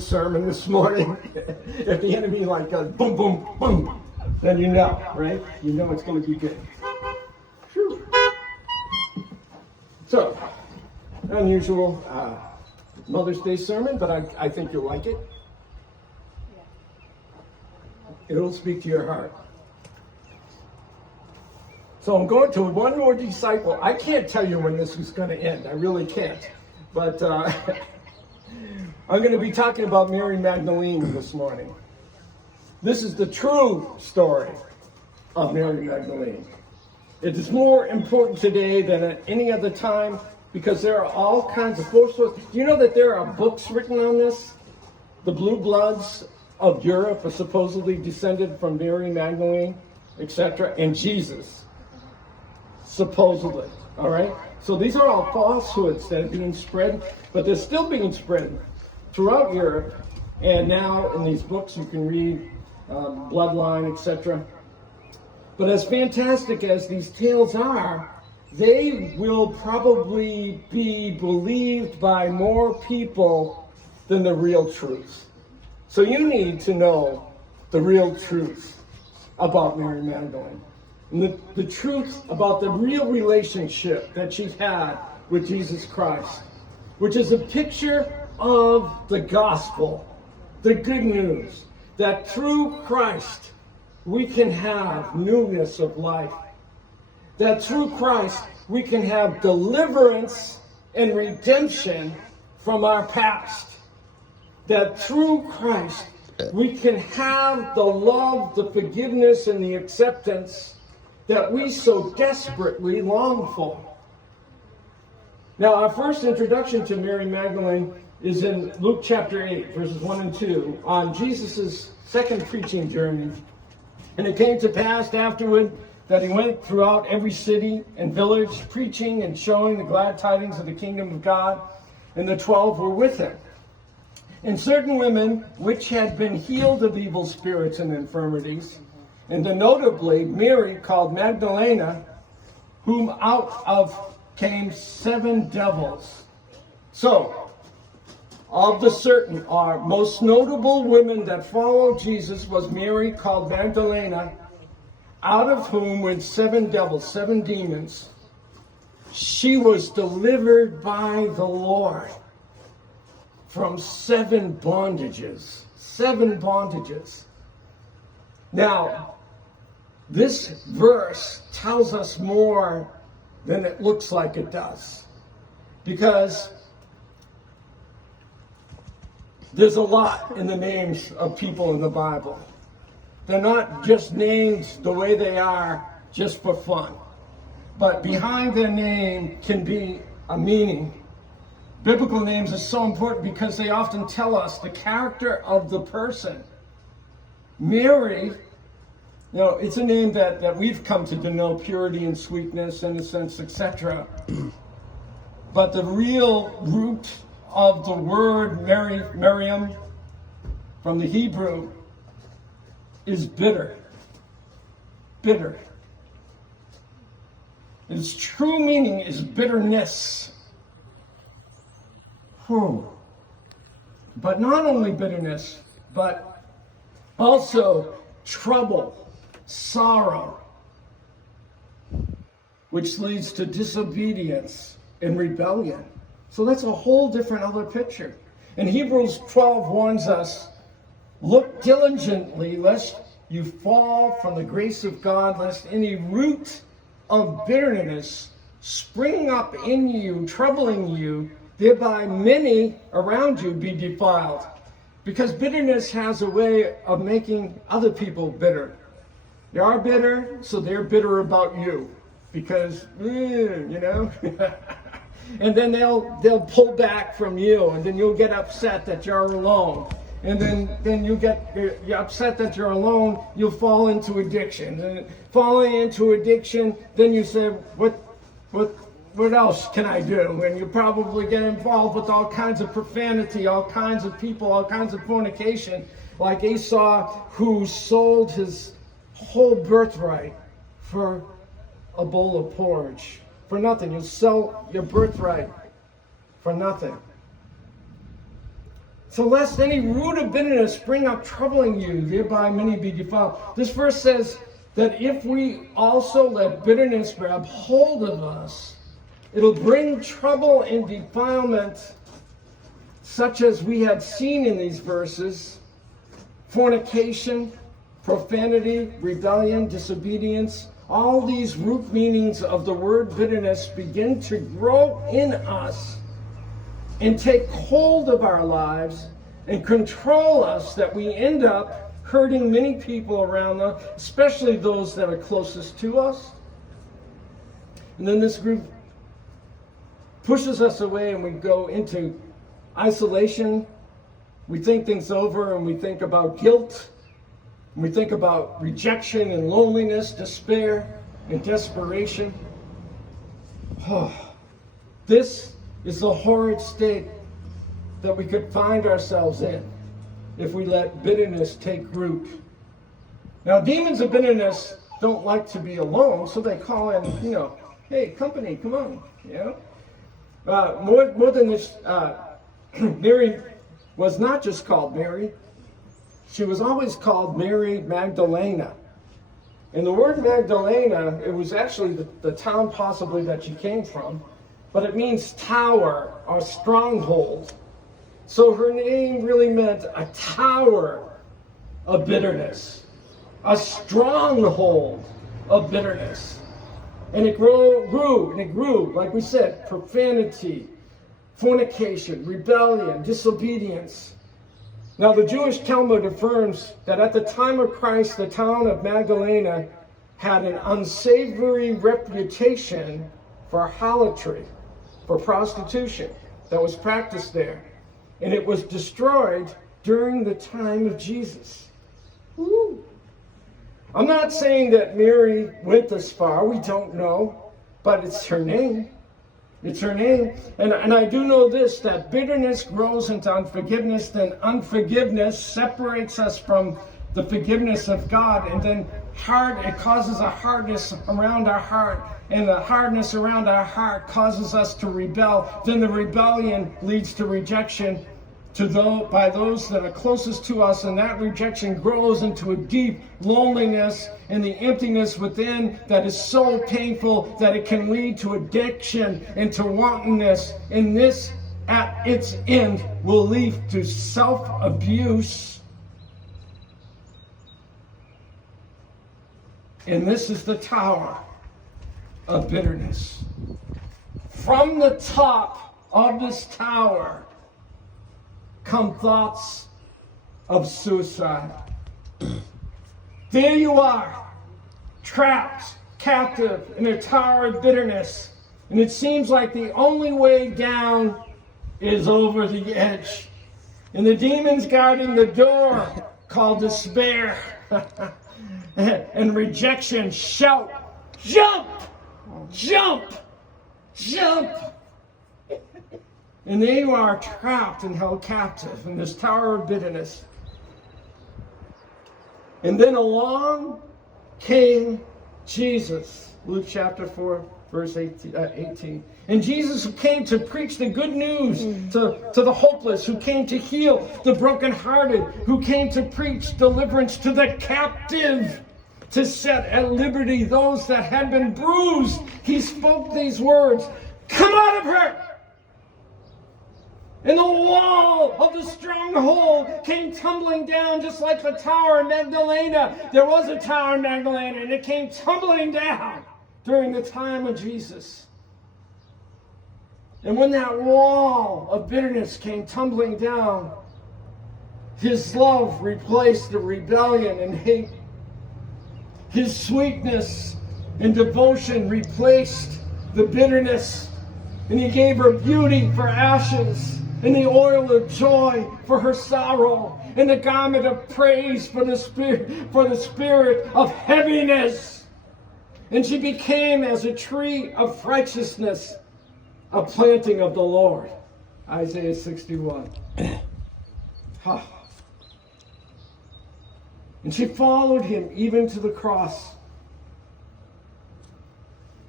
sermon this morning. If the enemy like goes boom, boom, boom, then you know, right? You know it's going to be good. Whew. So, unusual Mother's Day sermon, but I think you'll like it. It'll speak to your heart. So I'm going to one more disciple. I can't tell you when this is going to end. I really can't. But I'm going to be talking about Mary Magdalene this morning. This is the true story of Mary Magdalene. It is more important today than at any other time because there are all kinds of books. Do you know that there are books written on this? The blue bloods of Europe are supposedly descended from Mary Magdalene, etc., and Jesus, supposedly. All right? So these are all falsehoods that are being spread, but they're still being spread throughout Europe. And now in these books you can read bloodline, etc. But as fantastic as these tales are, they will probably be believed by more people than the real truth. So you need to know the real truth about Mary Magdalene. And the truth about the real relationship that she had with Jesus Christ, which is a picture of the gospel, the good news, that through Christ we can have newness of life, that through Christ we can have deliverance and redemption from our past, that through Christ we can have the love, the forgiveness, and the acceptance that we so desperately long for. Now, our first introduction to Mary Magdalene is in Luke chapter 8, verses 1 and 2, on Jesus' second preaching journey. And it came to pass afterward that he went throughout every city and village, preaching and showing the glad tidings of the kingdom of God, and the 12 were with him. And certain women which had been healed of evil spirits and infirmities, and notably Mary called Magdalene, whom out of came 7 devils. So, of the certain or most notable women that followed Jesus was Mary called Magdalene, out of whom went 7 devils, 7 demons. She was delivered by the Lord from 7 bondages. 7 bondages. Now, this verse tells us more than it looks like it does. Because there's a lot in the names of people in the Bible. They're not just named the way they are just for fun. But behind their name can be a meaning. Biblical names are so important because they often tell us the character of the person. Mary, it's a name that we've come to denote purity and sweetness, innocence, etc. But the real root of the word Miriam from the Hebrew is bitter. Bitter. Its true meaning is bitterness. But not only bitterness, but also trouble, sorrow, which leads to disobedience and rebellion. So that's a whole different other picture. And Hebrews 12 warns us, look diligently lest you fall from the grace of God, lest any root of bitterness spring up in you, troubling you, thereby many around you be defiled. Because bitterness has a way of making other people bitter. They are bitter, so they're bitter about you. Because, and then they'll pull back from you, and then you'll get upset that you're alone. And then you're upset that you're alone, you'll fall into addiction. And falling into addiction, then you say, what else can I do? And you probably get involved with all kinds of profanity, all kinds of people, all kinds of fornication, like Esau, who sold his whole birthright for a bowl of porridge. For nothing. You'll sell your birthright for nothing. So lest any root of bitterness spring up troubling you, thereby many be defiled. This verse says that if we also let bitterness grab hold of us, it'll bring trouble and defilement, such as we had seen in these verses: fornication, profanity, rebellion, disobedience. All these root meanings of the word bitterness begin to grow in us and take hold of our lives and control us, that we end up hurting many people around us, especially those that are closest to us. And then this group pushes us away and we go into isolation. We think things over and we think about guilt. And we think about rejection and loneliness, despair and desperation. This is the horrid state that we could find ourselves in if we let bitterness take root. Now, demons of bitterness don't like to be alone, so they call in, hey, company, come on, More than this, Mary was not just called Mary. She was always called Mary Magdalene. And the word Magdalena, it was actually the town possibly that she came from, but it means tower or stronghold. So her name really meant a tower of bitterness, a stronghold of bitterness. And it grew, like we said, profanity, fornication, rebellion, disobedience. Now, the Jewish Talmud affirms that at the time of Christ, the town of Magdalene had an unsavory reputation for harlotry, for prostitution that was practiced there. And it was destroyed during the time of Jesus. Woo. I'm not saying that Mary went this far. We don't know. But it's her name. It's her name. And I do know this, that bitterness grows into unforgiveness. Then unforgiveness separates us from the forgiveness of God. And then it causes a hardness around our heart. And the hardness around our heart causes us to rebel. Then the rebellion leads to rejection by those that are closest to us, and that rejection grows into a deep loneliness and the emptiness within that is so painful that it can lead to addiction and to wantonness. And this, at its end, will lead to self-abuse. And this is the tower of bitterness. From the top of this tower come thoughts of suicide. There you are, trapped, captive in a tower of bitterness. And it seems like the only way down is over the edge. And the demons guarding the door, called despair and rejection, shout, jump, jump, jump. And there you are, trapped and held captive in this tower of bitterness. And then along came Jesus. Luke chapter 4, verse 18. And Jesus, who came to preach the good news to the hopeless, who came to heal the brokenhearted, who came to preach deliverance to the captive, to set at liberty those that had been bruised. He spoke these words, "Come out of her!" And the wall of the stronghold came tumbling down, just like the Tower of Magdalene. There was a Tower of Magdalene, and it came tumbling down during the time of Jesus. And when that wall of bitterness came tumbling down, his love replaced the rebellion and hate. His sweetness and devotion replaced the bitterness. And he gave her beauty for ashes, and the oil of joy for her sorrow, and the garment of praise for the spirit of heaviness. And she became as a tree of righteousness, a planting of the Lord. Isaiah 61. And she followed him even to the cross.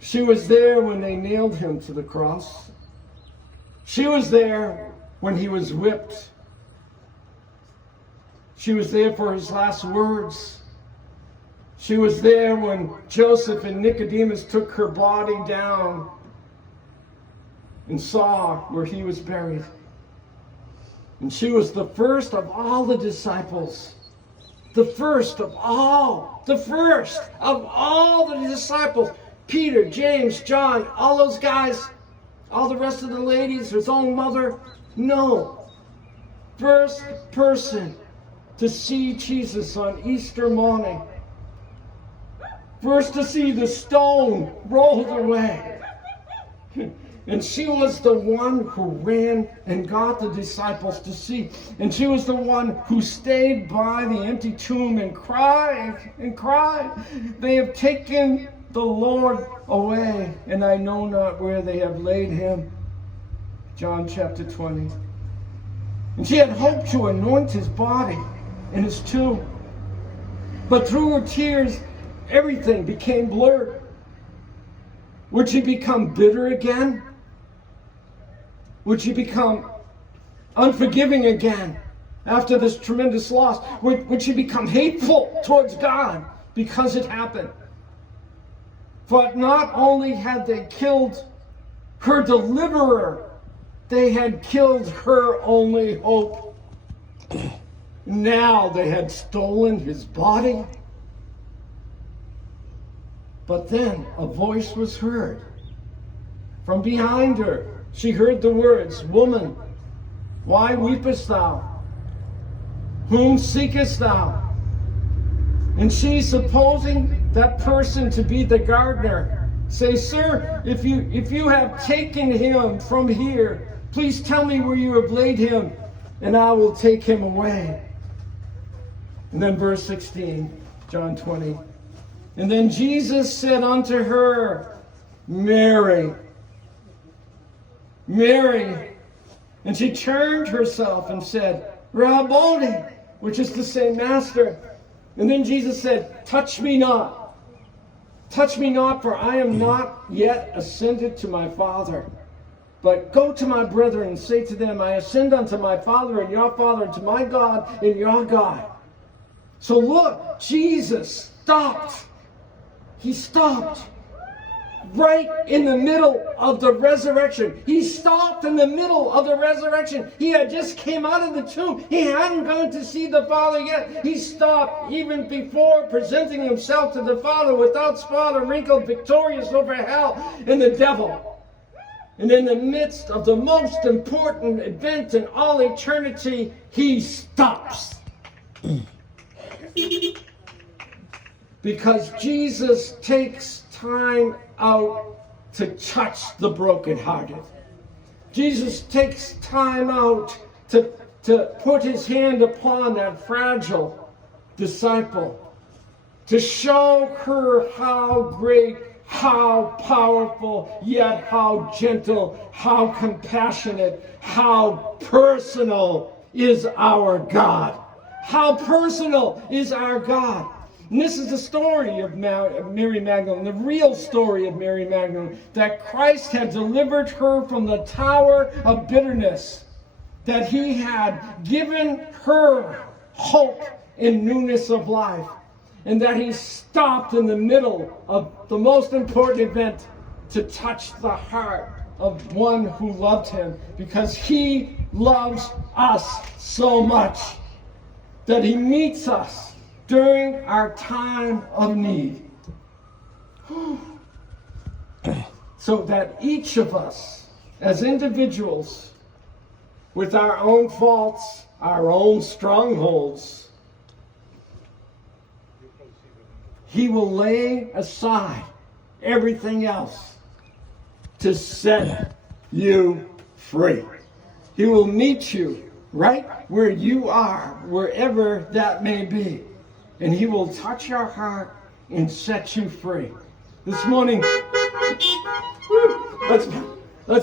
She was there when they nailed him to the cross. She was there when he was whipped. She was there for his last words. She was there when Joseph and Nicodemus took her body down and saw where he was buried. And she was the first of all the disciples. The first of all. The first of all the disciples. Peter, James, John, all those guys, all the rest of the ladies, his own mother. No. First person to see Jesus on Easter morning. First to see the stone rolled away. And she was the one who ran and got the disciples to see. And she was the one who stayed by the empty tomb and cried and cried. They have taken the Lord away, and I know not where they have laid him. John chapter 20. And she had hoped to anoint his body in his tomb. But through her tears, everything became blurred. Would she become bitter again? Would she become unforgiving again after this tremendous loss? Would she become hateful towards God because it happened? But not only had they killed her deliverer, they had killed her only hope. Now they had stolen his body. But then a voice was heard from behind her. She heard the words, "Woman, why weepest thou? Whom seekest thou?" And she, supposing that person to be the gardener, say, "Sir, if you have taken him from here, please tell me where you have laid him, and I will take him away." And then verse 16, John 20. And then Jesus said unto her, "Mary, Mary." And she turned herself and said, "Rabboni," which is to say, Master. And then Jesus said, "Touch me not. Touch me not, for I am not yet ascended to my Father. But go to my brethren and say to them, I ascend unto my Father and your Father, and to my God and your God." So look, Jesus stopped. He stopped right in the middle of the resurrection. He stopped in the middle of the resurrection. He had just came out of the tomb. He hadn't gone to see the Father yet. He stopped even before presenting himself to the Father without spot or wrinkle, victorious over hell and the devil. And in the midst of the most important event in all eternity, he stops. Because Jesus takes time out to touch the brokenhearted. Jesus takes time out to put his hand upon that fragile disciple, to show her how great, how powerful, yet how gentle, how compassionate, how personal is our God. How personal is our God. And this is the story of Mary Magdalene, the real story of Mary Magdalene, that Christ had delivered her from the tower of bitterness, that he had given her hope in newness of life, and that he stopped in the middle of the most important event to touch the heart of one who loved him, because he loves us so much that he meets us during our time of need. So that each of us, as individuals, with our own faults, our own strongholds, he will lay aside everything else to set you free. He will meet you right where you are, wherever that may be. And he will touch your heart and set you free. This morning, let's